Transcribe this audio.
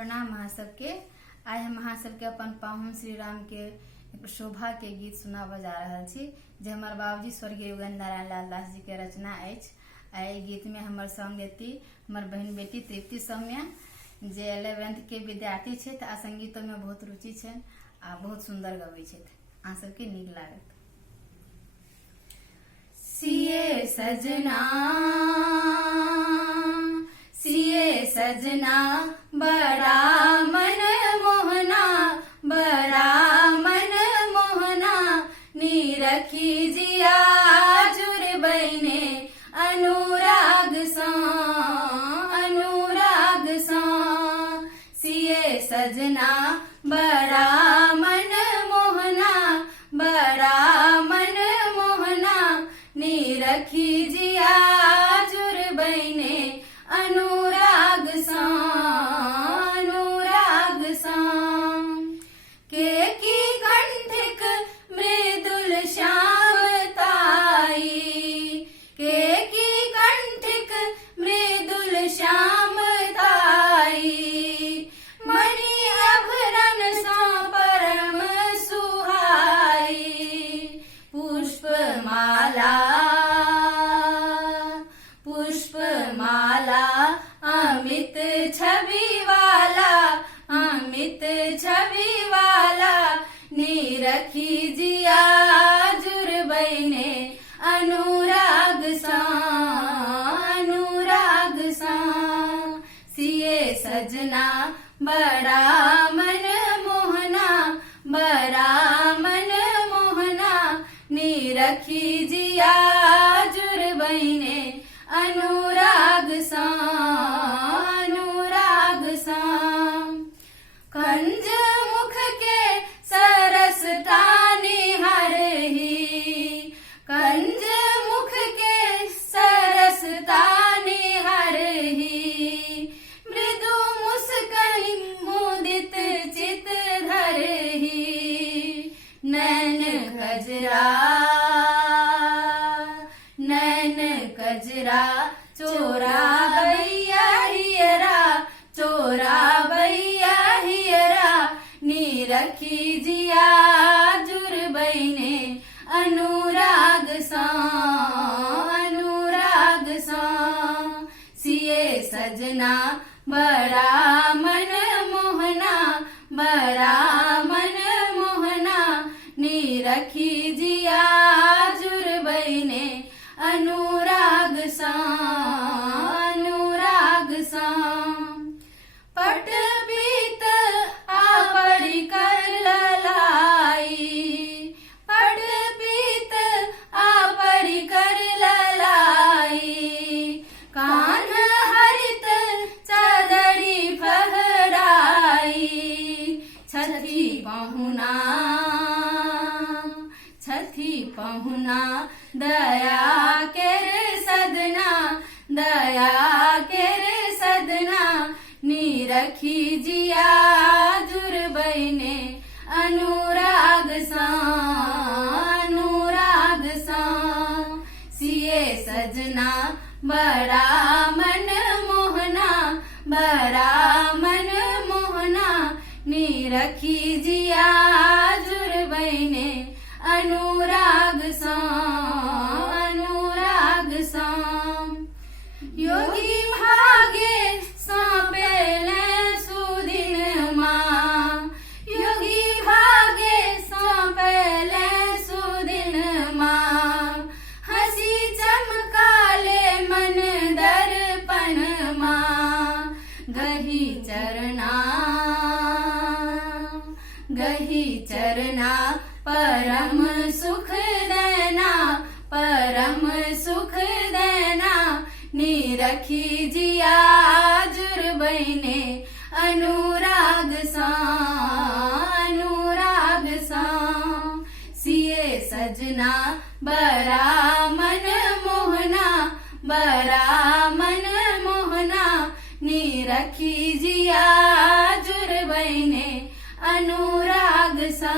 प्रणाम अहाँ सबके। आइ हम अहाँ सबके अपन पाहुन श्री राम के शोभा के गीत सुनाबऽ जा रहल छी, जे हमर बाबूजी स्वर्गीय योगेंद्र नारायण लाल दास जी के रचना अछि। एहि गीत में हमर संग देती हमर बहन बेटी तृप्ति सौम्या, जे 11th के विद्यार्थी छथि आ संगीतो में बहुत रुचि छनि आ बहुत सुंदर गबै छथि। अहाँ सबके नीक लागत। सिए सजना बड़ा मन मोहना, बड़ा मन मोहना, नीरखी जिया जुर बने अनुराग सा, अनुराग सा। सिए सजना बड़ा मन मोहना, बड़ा मन मोहना, नीरखी जिया जुर बने अनुराग सा, अनुराग सा। के की कंठिक मृदुल श्यामताई, के की कंठिक मृदुल श्यामताई, मणि आभरण सा परम सुहाई। पुष्पमाला, पुष्पमाला, अमित छवि वाला, अमित छवि वाला, नीरखी जिया जुर बने अनुराग सा, अनुराग सा। सिए सजना बड़ा मन मोहना, बड़ा मन मोहना, नीरखी जिया जुर बने अनुराग सा, अनुराग सा। कंज मुख के सरस तानी हरही, कंज मुख के सरस तानी हरही, मृदु मुस्कई मुदित चित धरही। नैन कजरा, नैन कजरा, चोरा भैया हियरा, चोरा भैया हियरा, नीरखी जिया जुर बने अनुराग सा, अनुराग सा। सिए सजना बड़ा मन मोहना, बड़ा मन मोहना, नीरखी जिया जुर बने अनुराग सा, अनुराग सा। पट पीत आपड़ी कर ललाई, पट पीत आपड़ी कर ललाई, कान हरित चदरी फहराई। छथी पहुना, छथी पहुना, दया केर सदना, दया केर सदना, नीरखी जिया जुर बने अनुराग सा, अनुराग सा। सिए सजना बड़ा मन मोहना, बड़ा मन मोहना, नीरखी जिया जुर बने अनुराग सा, अनुराग सा। योगी भागे सौंपेले सुदिन माँ, योगी भागे सौंपेले सुदिन माँ, हंसी चमकाले मन दर्पण माँ। गही चरना, गही चरना, परम सुख देना, परम सुख देना, नीरखी जिया जुर बने अनुराग सा, अनुराग सा। सिए सजना बड़ा मन मोहना, बड़ा मन मोहना, नीरखी जिया जुर बने अनुराग सा।